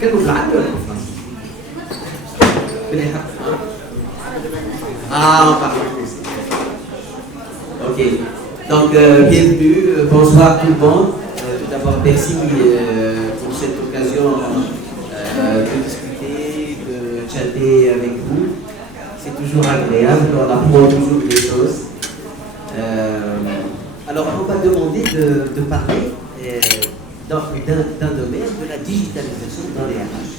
كانوا بالعربي ولا بالفرنسي؟ Ah, pardon. Ok. Donc, bienvenue, bonsoir tout le monde. Tout d'abord, merci pour cette occasion de discuter, de chatter avec vous. C'est toujours agréable, on apprend toujours des choses. Alors, on m'a demandé de parler d'un domaine de la digitalisation dans les RH.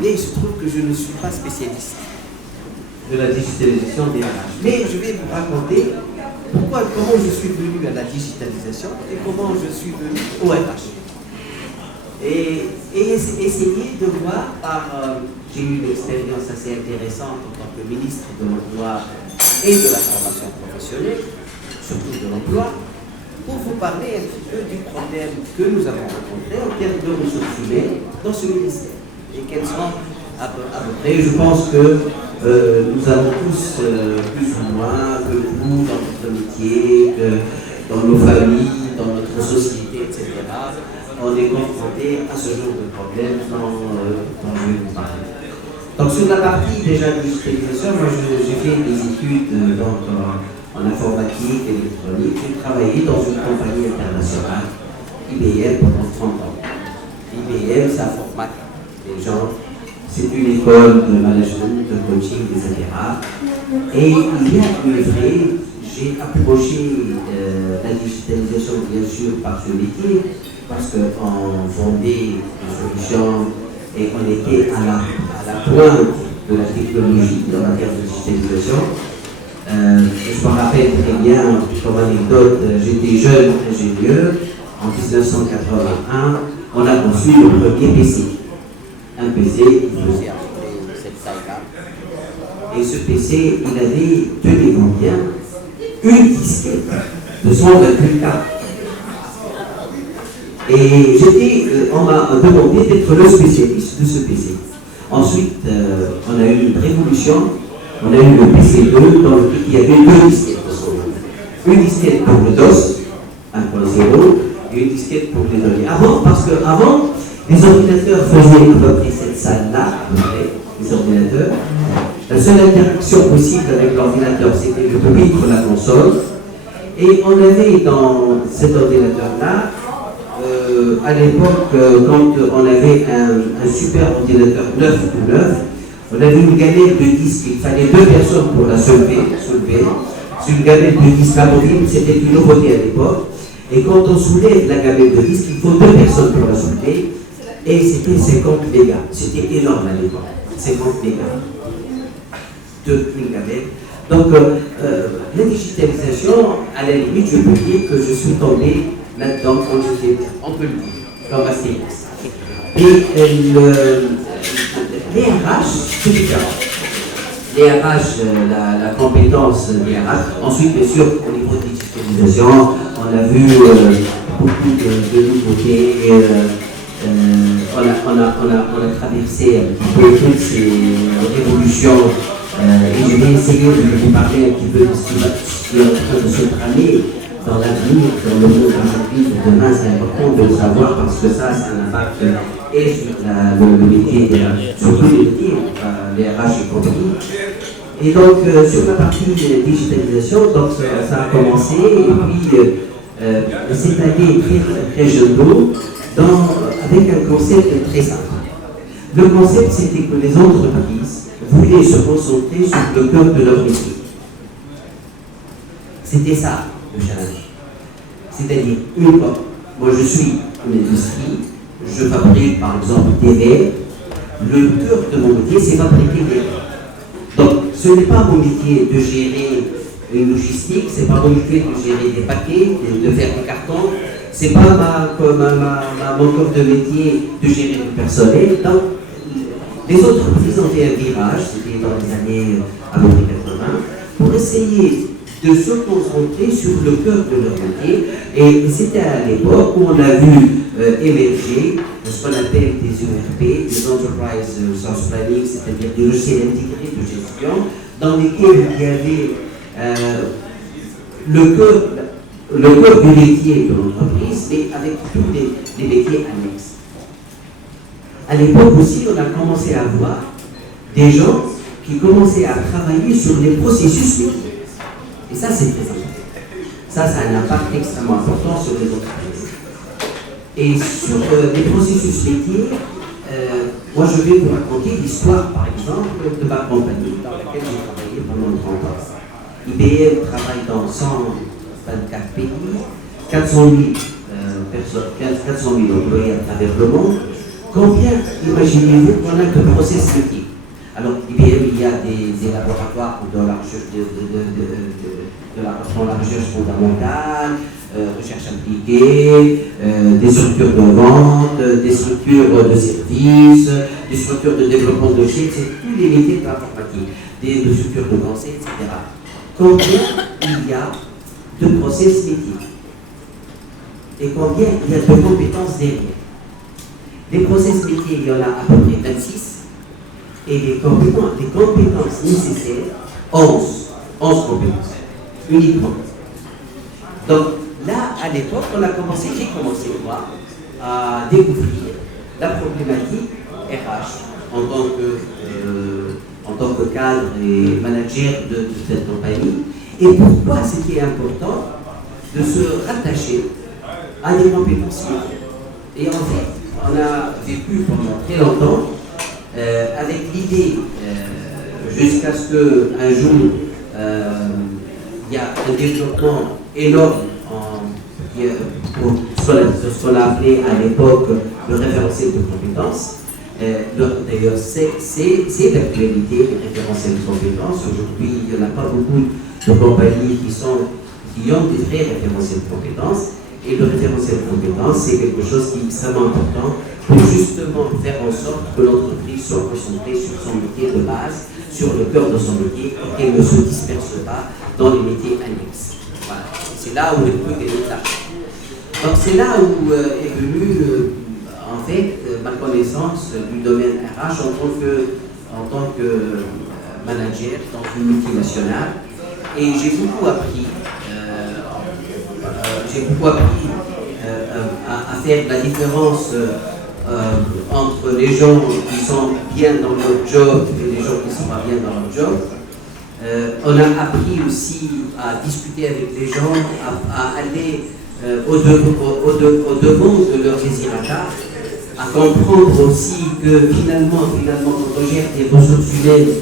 Mais il se trouve que je ne suis pas spécialiste de la digitalisation des RH. Mais je vais vous raconter comment je suis venu à la digitalisation et comment je suis venu au RH. Et essayer de voir j'ai eu une expérience assez intéressante en tant que ministre de l'Emploi et de la formation professionnelle, surtout de l'emploi, pour vous parler un petit peu du problème que nous avons rencontré en termes de ressources humaines dans ce ministère. Et quelles sont à peu près, je pense que nous avons tous, plus ou moins, que nous, dans notre métier, dans nos familles, dans notre société, etc., on est confronté à ce genre de problème dont je vais vous parler. Donc sur la partie déjà digitalisation, moi j'ai fait des études en informatique, électronique. J'ai travaillé dans une compagnie internationale, IBM, pendant 30 ans. IBM, ça formate les gens. C'est une école de management, de coaching, etc. Et il y a une vraie, j'ai approché la digitalisation bien sûr par ce métier, parce qu'on vendait des solutions et on était à la pointe de la technologie dans la matière de digitalisation. Je me rappelle très bien, comme anecdote, j'étais jeune ingénieur, en 1981, on a conçu le premier PC. Un PC, il faisait à peu près cette taille-là. Et ce PC, il avait, tenez-vous bien, une disquette de 128K. Et on m'a demandé d'être le spécialiste de ce PC. Ensuite, on a eu une révolution, on a eu le PC2 dans lequel il y avait deux disquettes. Une disquette pour le DOS 1.0 et une disquette pour les données. Parce qu'avant, les ordinateurs faisaient à peu près cette salle-là, les ordinateurs. La seule interaction possible avec l'ordinateur, c'était le pupitre, la console. Et on avait dans cet ordinateur-là, à l'époque, quand on avait un super ordinateur neuf, on avait une galette de disques, il fallait 2 personnes pour la soulever. C'est une galette de disques amovible, c'était une nouveauté à l'époque. Et quand on soulève la galette de disques, il faut 2 personnes pour la soulever. Et c'était 50 mégas. C'était énorme à l'époque. 50 mégas. Une galette. Donc, la digitalisation, à la limite, je peux dire que je suis tombé là-dedans quand j'étais, on peut le dire, comme Astérix. Et les RH, c'est différent. Les RH, la compétence des RH. Ensuite, bien sûr, au niveau de digitalisation, on a vu beaucoup de nouveautés. On a traversé un petit peu toutes ces révolutions et je vais essayer de vous parler un petit peu de ce qui est en train de se tramer dans l'avenir, dans le monde d'aujourd'hui, de demain. C'est important de le savoir parce que ça a un impact et sur le métier, surtout les métiers, les RH et compagnie. Et donc, sur la partie digitalisation, donc, ça a commencé et puis c'est allé très jeune avec un concept très simple. Le concept, c'était que les entreprises voulaient se concentrer sur le cœur de leur métier. C'était ça, le challenge. C'est-à-dire, moi je suis une industrie, je fabrique par exemple des verres. Le cœur de mon métier, c'est fabriquer des verres. Donc, ce n'est pas mon métier de gérer une logistique, c'est pas mon métier de gérer des paquets, de faire des cartons. C'est pas mon corps de métier de gérer le personnel. Donc, les entreprises ont fait un virage, c'était dans les années à peu près 80, pour essayer de se concentrer sur le cœur de leur métier. Et c'était à l'époque où on a vu émerger ce qu'on appelle des ERP, des Enterprise Resource Planning, c'est-à-dire des logiciels intégrés de gestion, dans lesquels il y avait le cœur du métier de l'entreprise, mais avec tous les métiers annexes. à l'époque aussi, on a commencé à voir des gens qui commençaient à travailler sur les processus métiers. Et ça, c'est très important. Ça a un impact extrêmement important sur les entreprises. Et sur les processus métiers, moi je vais vous raconter l'histoire, par exemple, de ma compagnie dans laquelle j'ai travaillé pendant 30 ans. IBM travaille dans 124 pays, 400 000 personnes, 400 000 employés à travers le monde. Combien, imaginez-vous, qu'on a de process métiers? Alors, IBM, il y a des laboratoires dans la recherche fondamentale, recherche appliquée, des structures de vente, des structures de services, des structures de développement de chiffres, c'est tous les métiers de l'informatique, des structures de pensée, etc. Combien il y a de process métiers? Et combien il y a de compétences derrière? Les process métiers, il y en a à peu près 26. Et les compétences nécessaires, 11 compétences, uniquement. Donc là, à l'époque, j'ai commencé moi, à découvrir la problématique RH en tant que cadre et manager de cette compagnie, et pourquoi c'était important de se rattacher à des compétences métiers. Et en fait, on a vécu pendant très longtemps avec l'idée, jusqu'à ce qu'un jour, il y a un développement énorme pour ce qu'on a appelé à l'époque le référentiel de compétences. D'ailleurs, c'est l'actualité, le référentiel de compétences. Aujourd'hui, il n'y en a pas beaucoup de compagnies qui ont des vrais référentiels de compétences. Et le référentiel de compétences, c'est quelque chose qui est extrêmement important pour justement faire en sorte que l'entreprise soit concentrée sur son métier de base, sur le cœur de son métier, et qu'elle ne se disperse pas dans les métiers annexes. Voilà. C'est là où elle peut gagner de l'argent. Donc c'est là où est venue, en fait, ma connaissance du domaine RH en tant que manager dans une multinationale. Et j'ai beaucoup appris à faire la différence entre les gens qui sont bien dans leur job et les gens qui ne sont pas bien dans leur job. On a appris aussi à discuter avec les gens, à aller au-devant de leurs désirata, à comprendre aussi que finalement, quand on gère des ressources humaines,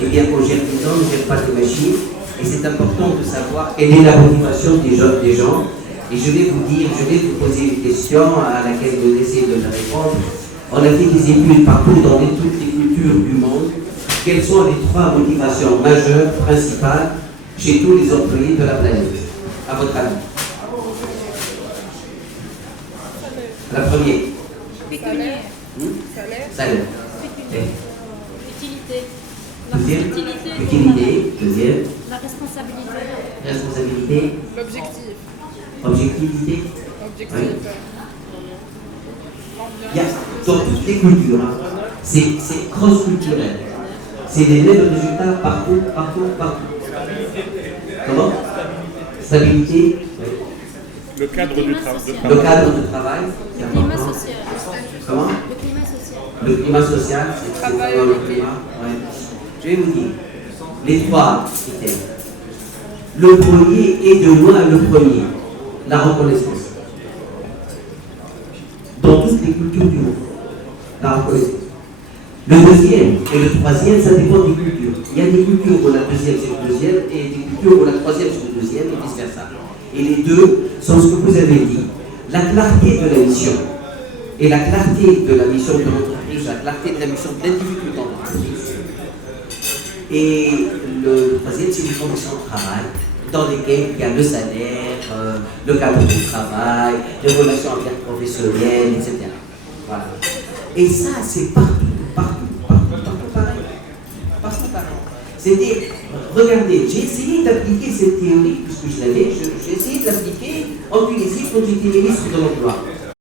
eh bien, on gère des gens, on ne gère pas des machines. Et c'est important de savoir quelle est la motivation des gens. Et je vais vous poser une question à laquelle vous essayez de me répondre. On a fait des études partout dans toutes les cultures du monde. Quelles sont les 3 motivations majeures, principales, chez tous les employés de la planète, à votre avis? La première. Pécuniaire. Salaire. Utilité. Deuxième. Utilité. Deuxième. La responsabilité. Responsabilité. L'objectif. Objectivité. Objectif. Oui. Il y a dans toutes les cultures, hein, c'est cross-culturel. C'est les mêmes résultats partout. Comment? Stabilité. Oui. Le cadre du travail. Le cadre de travail. Le climat social. Comment? Le climat social. Le climat social, c'est Travail, vraiment le unité. climat. Ouais. Je vais vous dire, les 3 critères. Le premier est de loin le premier, la reconnaissance. Dans toutes les cultures du monde, la reconnaissance. Le deuxième et le troisième, ça dépend des cultures. Il y a des cultures où la deuxième c'est le deuxième, et des cultures où la troisième c'est le deuxième, et vice versa. Et les deux sont ce que vous avez dit. La clarté de la mission. Et la clarté de la mission de l'entreprise, la clarté de la mission de l'individu dans l'entreprise. Et le troisième, c'est les conditions de travail, dans lesquelles il y a le salaire, le cadre de travail, les relations interprofessionnelles, etc. Voilà. Et ça, c'est partout pareil. Partout pareil. C'était, regardez, j'ai essayé d'appliquer cette théorie, puisque je l'avais, j'ai essayé de l'appliquer en Tunisie quand j'étais ministre de l'Emploi.